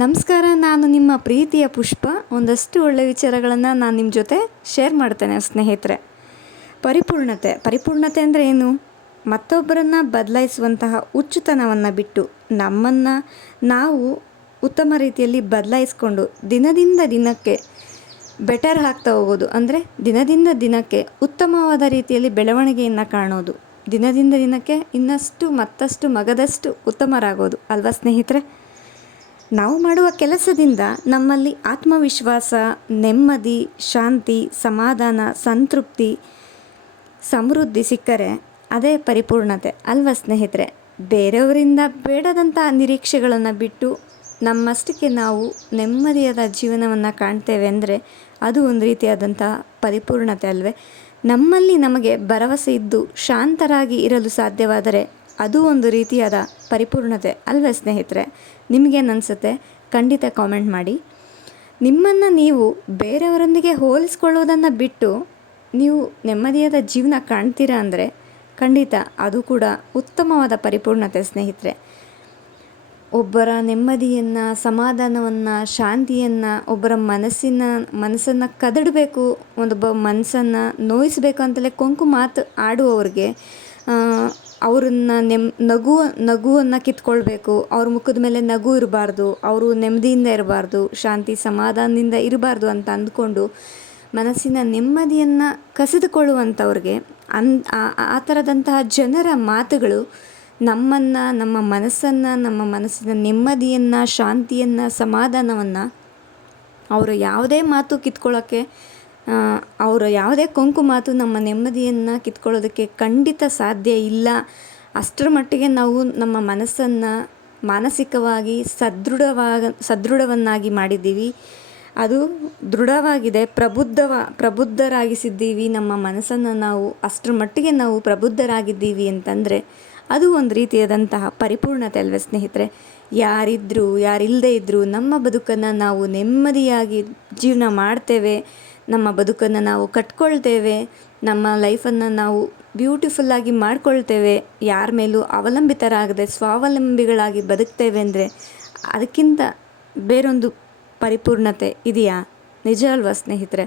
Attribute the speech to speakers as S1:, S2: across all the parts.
S1: ನಮಸ್ಕಾರ, ನಾನು ನಿಮ್ಮ ಪ್ರೀತಿಯ ಪುಷ್ಪ. ಒಂದಷ್ಟು ಒಳ್ಳೆಯ ವಿಚಾರಗಳನ್ನು ನಾನು ನಿಮ್ಮ ಜೊತೆ ಶೇರ್ ಮಾಡ್ತೇನೆ ಸ್ನೇಹಿತರೆ. ಪರಿಪೂರ್ಣತೆ. ಪರಿಪೂರ್ಣತೆ ಅಂದರೆ ಏನು? ಮತ್ತೊಬ್ಬರನ್ನು ಬದಲಾಯಿಸುವಂತಹ ಹುಚ್ಚುತನವನ್ನು ಬಿಟ್ಟು ನಮ್ಮನ್ನು ನಾವು ಉತ್ತಮ ರೀತಿಯಲ್ಲಿ ಬದಲಾಯಿಸ್ಕೊಂಡು ದಿನದಿಂದ ದಿನಕ್ಕೆ ಬೆಟರ್ ಆಗ್ತಾ ಹೋಗೋದು. ಅಂದರೆ ದಿನದಿಂದ ದಿನಕ್ಕೆ ಉತ್ತಮವಾದ ರೀತಿಯಲ್ಲಿ ಬೆಳವಣಿಗೆಯನ್ನು ಕಾಣೋದು. ದಿನದಿಂದ ದಿನಕ್ಕೆ ಇನ್ನಷ್ಟು ಮತ್ತಷ್ಟು ಮಗದಷ್ಟು ಉತ್ತಮರಾಗೋದು. ಅಲ್ವಾ ಸ್ನೇಹಿತರೆ? ನಾವು ಮಾಡುವ ಕೆಲಸದಿಂದ ನಮ್ಮಲ್ಲಿ ಆತ್ಮವಿಶ್ವಾಸ, ನೆಮ್ಮದಿ, ಶಾಂತಿ, ಸಮಾಧಾನ, ಸಂತೃಪ್ತಿ, ಸಮೃದ್ಧಿ ಸಿಕ್ಕರೆ ಅದೇ ಪರಿಪೂರ್ಣತೆ. ಅಲ್ವಾ ಸ್ನೇಹಿತರೆ? ಬೇರೆಯವರಿಂದ ಬೇಡದಂಥ ನಿರೀಕ್ಷೆಗಳನ್ನು ಬಿಟ್ಟು ನಮ್ಮಷ್ಟಕ್ಕೆ ನಾವು ನೆಮ್ಮದಿಯಾದ ಜೀವನವನ್ನು ಕಾಣ್ತೇವೆ ಅಂದರೆ ಅದು ಒಂದು ರೀತಿಯಾದಂಥ ಪರಿಪೂರ್ಣತೆ ಅಲ್ವೇ? ನಮ್ಮಲ್ಲಿ ನಮಗೆ ಭರವಸೆ ಇದ್ದು ಶಾಂತರಾಗಿ ಇರಲು ಸಾಧ್ಯವಾದರೆ ಅದು ಒಂದು ರೀತಿಯಾದ ಪರಿಪೂರ್ಣತೆ ಅಲ್ವೇ ಸ್ನೇಹಿತರೆ? ನಿಮಗೇನು ಅನಿಸುತ್ತೆ ಖಂಡಿತ ಕಾಮೆಂಟ್ ಮಾಡಿ. ನಿಮ್ಮನ್ನು ನೀವು ಬೇರೆಯವರೊಂದಿಗೆ ಹೋಲಿಸ್ಕೊಳ್ಳೋದನ್ನು ಬಿಟ್ಟು ನೀವು ನೆಮ್ಮದಿಯಾದ ಜೀವನ ಕಾಣ್ತೀರಾ ಅಂದರೆ ಖಂಡಿತ ಅದು ಕೂಡ ಉತ್ತಮವಾದ ಪರಿಪೂರ್ಣತೆ ಸ್ನೇಹಿತರೆ. ಒಬ್ಬರ ನೆಮ್ಮದಿಯನ್ನು, ಸಮಾಧಾನವನ್ನು, ಶಾಂತಿಯನ್ನು, ಒಬ್ಬರ ಮನಸ್ಸಿನ, ಮನಸ್ಸನ್ನು ಕದಡಬೇಕು, ಒಂದೊಬ್ಬ ಮನಸ್ಸನ್ನು ನೋಯಿಸಬೇಕು ಅಂತಲೇ ಕೊಂಕು ಮಾತು ಆಡುವವ್ರಿಗೆ ಅವ್ರನ್ನ ನೆಮ್, ನಗು, ನಗುವನ್ನು ಕಿತ್ಕೊಳ್ಬೇಕು. ಅವ್ರ ಮುಖದ ಮೇಲೆ ನಗು ಇರಬಾರ್ದು. ಅವರು ನೆಮ್ಮದಿಯಿಂದ ಇರಬಾರ್ದು. ಶಾಂತಿ ಸಮಾಧಾನದಿಂದ ಇರಬಾರ್ದು ಅಂತ ಅಂದ್ಕೊಂಡು ಮನಸ್ಸಿನ ನೆಮ್ಮದಿಯನ್ನು ಕಸಿದುಕೊಳ್ಳುವಂಥವ್ರಿಗೆ ಅನ್, ಆ ಥರದಂತಹ ಜನರ ಮಾತುಗಳು ನಮ್ಮನ್ನು, ನಮ್ಮ ಮನಸ್ಸನ್ನು, ನಮ್ಮ ಮನಸ್ಸಿನ ನೆಮ್ಮದಿಯನ್ನು, ಶಾಂತಿಯನ್ನು, ಸಮಾಧಾನವನ್ನು ಅವರು ಯಾವುದೇ ಮಾತು ಕಿತ್ಕೊಳ್ಳೋಕ್ಕೆ ಅವರ ಯಾವುದೇ ಕೊಂಕು ಮಾತು ನಮ್ಮ ನೆಮ್ಮದಿಯನ್ನು ಕಿತ್ಕೊಳ್ಳೋದಕ್ಕೆ ಖಂಡಿತ ಸಾಧ್ಯ ಇಲ್ಲ. ಅಷ್ಟರ ಮಟ್ಟಿಗೆ ನಾವು ನಮ್ಮ ಮನಸ್ಸನ್ನು ಮಾನಸಿಕವಾಗಿ ಸದೃಢವಾಗ, ಸದೃಢವನ್ನಾಗಿ ಮಾಡಿದ್ದೀವಿ. ಅದು ದೃಢವಾಗಿದೆ. ಪ್ರಬುದ್ಧವ, ಪ್ರಬುದ್ಧರಾಗಿಸಿದ್ದೀವಿ. ನಮ್ಮ ಮನಸ್ಸನ್ನು ನಾವು ಅಷ್ಟರ ಮಟ್ಟಿಗೆ ನಾವು ಪ್ರಬುದ್ಧರಾಗಿದ್ದೀವಿ ಅಂತಂದರೆ ಅದು ಒಂದು ರೀತಿಯಾದಂತಹ ಪರಿಪೂರ್ಣತೆ ಅಲ್ವೇ ಸ್ನೇಹಿತರೆ? ಯಾರಿದ್ದರೂ ಯಾರಿಲ್ಲದೇ ಇದ್ದರೂ ನಮ್ಮ ಬದುಕನ್ನು ನಾವು ನೆಮ್ಮದಿಯಾಗಿ ಜೀವನ ಮಾಡ್ತೇವೆ. ನಮ್ಮ ಬದುಕನ್ನು ನಾವು ಕಟ್ಕೊಳ್ತೇವೆ, ನಮ್ಮ ಲೈಫನ್ನು ನಾವು ಬ್ಯೂಟಿಫುಲ್ಲಾಗಿ ಮಾಡ್ಕೊಳ್ತೇವೆ, ಯಾರ ಮೇಲೂ ಅವಲಂಬಿತರಾಗದೆ ಸ್ವಾವಲಂಬಿಗಳಾಗಿ ಬದುಕ್ತೇವೆ ಅಂದರೆ ಅದಕ್ಕಿಂತ ಬೇರೊಂದು ಪರಿಪೂರ್ಣತೆ ಇದೆಯಾ? ನಿಜ ಅಲ್ವಾ ಸ್ನೇಹಿತರೆ?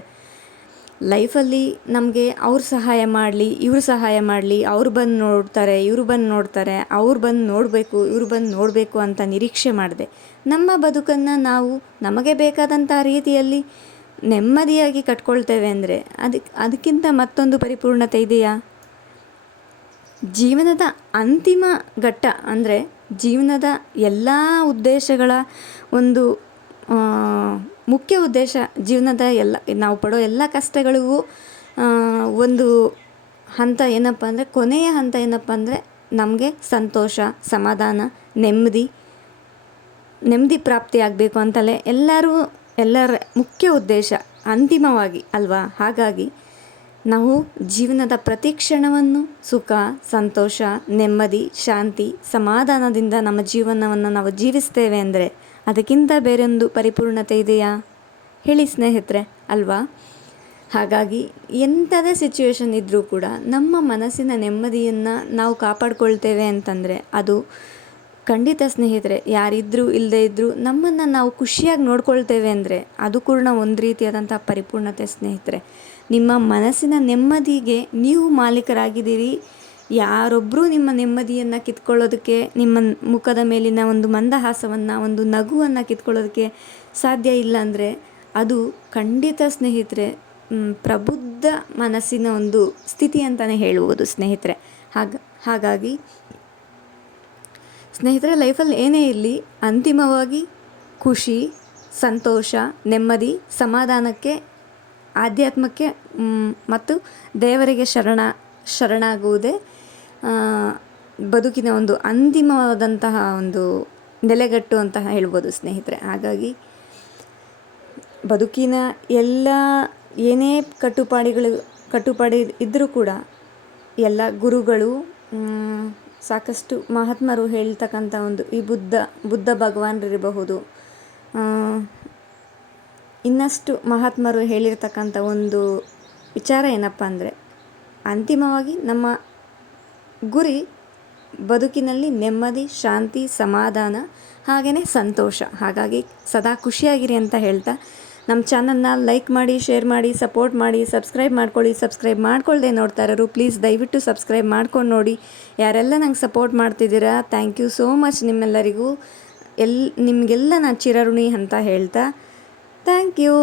S1: ಲೈಫಲ್ಲಿ ನಮಗೆ ಅವ್ರು ಸಹಾಯ ಮಾಡಲಿ, ಇವರು ಸಹಾಯ ಮಾಡಲಿ, ಅವ್ರು ಬಂದು ನೋಡ್ತಾರೆ, ಇವರು ಬಂದು ನೋಡ್ತಾರೆ, ಅವ್ರು ಬಂದು ನೋಡಬೇಕು, ಇವರು ಬಂದು ನೋಡಬೇಕು ಅಂತ ನಿರೀಕ್ಷೆ ಮಾಡಿದೆ. ನಮ್ಮ ಬದುಕನ್ನು ನಾವು ನಮಗೆ ಬೇಕಾದಂಥ ರೀತಿಯಲ್ಲಿ ನೆಮ್ಮದಿಯಾಗಿ ಕಟ್ಕೊಳ್ತೇವೆ ಅಂದರೆ ಅದಕ್ಕೆ ಅದಕ್ಕಿಂತ ಮತ್ತೊಂದು ಪರಿಪೂರ್ಣತೆ ಇದೆಯಾ? ಜೀವನದ ಅಂತಿಮ ಘಟ್ಟ ಅಂದರೆ ಜೀವನದ ಎಲ್ಲ ಉದ್ದೇಶಗಳ ಒಂದು ಮುಖ್ಯ ಉದ್ದೇಶ ಜೀವನದ ಎಲ್ಲ, ನಾವು ಪಡೋ ಎಲ್ಲ ಕಷ್ಟಗಳಿಗೂ ಒಂದು ಹಂತ ಏನಪ್ಪ ಅಂದರೆ, ಕೊನೆಯ ಹಂತ ಏನಪ್ಪ ಅಂದರೆ ನಮಗೆ ಸಂತೋಷ, ಸಮಾಧಾನ, ನೆಮ್ಮದಿ ನೆಮ್ಮದಿ ಪ್ರಾಪ್ತಿಯಾಗಬೇಕು ಅಂತಲೇ ಎಲ್ಲರೂ ಎಲ್ಲರ ಮುಖ್ಯ ಉದ್ದೇಶ ಅಂತಿಮವಾಗಿ ಅಲ್ವಾ? ಹಾಗಾಗಿ ನಾವು ಜೀವನದ ಪ್ರತಿ ಕ್ಷಣವನ್ನು ಸುಖ, ಸಂತೋಷ, ನೆಮ್ಮದಿ, ಶಾಂತಿ, ಸಮಾಧಾನದಿಂದ ನಮ್ಮ ಜೀವನವನ್ನು ನಾವು ಜೀವಿಸ್ತೇವೆ ಅಂದರೆ ಅದಕ್ಕಿಂತ ಬೇರೊಂದು ಪರಿಪೂರ್ಣತೆ ಇದೆಯಾ? ಹೇಳಿ ಸ್ನೇಹಿತರೆ, ಅಲ್ವಾ? ಹಾಗಾಗಿ ಎಂಥದೇ ಸಿಚುವೇಶನ್ ಇದ್ದರೂ ಕೂಡ ನಮ್ಮ ಮನಸ್ಸಿನ ನೆಮ್ಮದಿಯನ್ನು ನಾವು ಕಾಪಾಡಿಕೊಳ್ತೇವೆ ಅಂತಂದರೆ ಅದು ಖಂಡಿತ ಸ್ನೇಹಿತರೆ ಯಾರಿದ್ದರೂ ಇಲ್ಲದೇ ಇದ್ದರೂ ನಮ್ಮನ್ನು ನಾವು ಖುಷಿಯಾಗಿ ನೋಡ್ಕೊಳ್ತೇವೆ ಅಂದರೆ ಅದು ಕೂಡ ಒಂದು ರೀತಿಯಾದಂಥ ಪರಿಪೂರ್ಣತೆ ಸ್ನೇಹಿತರೆ. ನಿಮ್ಮ ಮನಸ್ಸಿನ ನೆಮ್ಮದಿಗೆ ನೀವು ಮಾಲೀಕರಾಗಿದ್ದೀರಿ. ಯಾರೊಬ್ಬರೂ ನಿಮ್ಮ ನೆಮ್ಮದಿಯನ್ನು ಕಿತ್ಕೊಳ್ಳೋದಕ್ಕೆ, ನಿಮ್ಮ ಮುಖದ ಮೇಲಿನ ಒಂದು ಮಂದಹಾಸವನ್ನು, ಒಂದು ನಗುವನ್ನು ಕಿತ್ಕೊಳ್ಳೋದಕ್ಕೆ ಸಾಧ್ಯ ಇಲ್ಲ ಅಂದರೆ ಅದು ಖಂಡಿತ ಸ್ನೇಹಿತರೆ ಪ್ರಬುದ್ಧ ಮನಸ್ಸಿನ ಒಂದು ಸ್ಥಿತಿ ಅಂತಲೇ ಹೇಳುವುದು ಸ್ನೇಹಿತರೆ. ಹಾಗ, ಹಾಗಾಗಿ ಸ್ನೇಹಿತರೆ, ಲೈಫಲ್ಲಿ ಏನೇ ಇರಲಿ, ಅಂತಿಮವಾಗಿ ಖುಷಿ, ಸಂತೋಷ, ನೆಮ್ಮದಿ, ಸಮಾಧಾನಕ್ಕೆ, ಆಧ್ಯಾತ್ಮಕ್ಕೆ ಮತ್ತು ದೇವರಿಗೆ ಶರಣ, ಶರಣಾಗುವುದೇ ಬದುಕಿನ ಒಂದು ಅಂತಿಮವಾದಂತಹ ಒಂದು ನೆಲೆಗಟ್ಟು ಅಂತ ಹೇಳ್ಬೋದು ಸ್ನೇಹಿತರೆ. ಹಾಗಾಗಿ ಬದುಕಿನ ಎಲ್ಲ ಏನೇ ಕಟ್ಟುಪಾಡಿಗಳು, ಕಟ್ಟುಪಾಡಿ ಇದ್ದರೂ ಕೂಡ ಎಲ್ಲ ಗುರುಗಳು ಸಾಕಷ್ಟು ಮಹಾತ್ಮರು ಹೇಳ್ತಕ್ಕಂಥ ಒಂದು ಈ ಬುದ್ಧ ಬುದ್ಧ ಭಗವಾನರಿರಬಹುದು. ಇನ್ನಷ್ಟು ಮಹಾತ್ಮರು ಹೇಳಿರ್ತಕ್ಕಂಥ ಒಂದು ವಿಚಾರ ಏನಪ್ಪ ಅಂದರೆ, ಅಂತಿಮವಾಗಿ ನಮ್ಮ ಗುರಿ ಬದುಕಿನಲ್ಲಿ ನೆಮ್ಮದಿ, ಶಾಂತಿ, ಸಮಾಧಾನ ಹಾಗೆಯೇ ಸಂತೋಷ. ಹಾಗಾಗಿ ಸದಾ ಖುಷಿಯಾಗಿರಿ ಅಂತ ಹೇಳ್ತಾ ನಮ್ಮ ಚಾನಲ್ನ ಲೈಕ್ ಮಾಡಿ, ಶೇರ್ ಮಾಡಿ, ಸಪೋರ್ಟ್ ಮಾಡಿ, ಸಬ್ಸ್ಕ್ರೈಬ್ ಮಾಡ್ಕೊಳ್ಳಿ, ಸಬ್ಸ್ಕ್ರೈಬ್ ಮಾಡ್ಕೊಳ್ಳದೆ ನೋಡ್ತಾ ಇರೋರು ಪ್ಲೀಸ್ ದಯವಿಟ್ಟು ಸಬ್ಸ್ಕ್ರೈಬ್ ಮಾಡ್ಕೊಂಡು ನೋಡಿ. ಯಾರೆಲ್ಲ ನಂಗೆ ಸಪೋರ್ಟ್ ಮಾಡ್ತಿದ್ದೀರಾ, ಥ್ಯಾಂಕ್ ಯು ಸೋ ಮಚ್ ನಿಮ್ಮೆಲ್ಲರಿಗೂ. ಎಲ್ ನಿಮಗೆಲ್ಲ ನಾನು ಚಿರಋಣಿ ಅಂತ ಹೇಳ್ತಾ, ಥ್ಯಾಂಕ್ ಯು.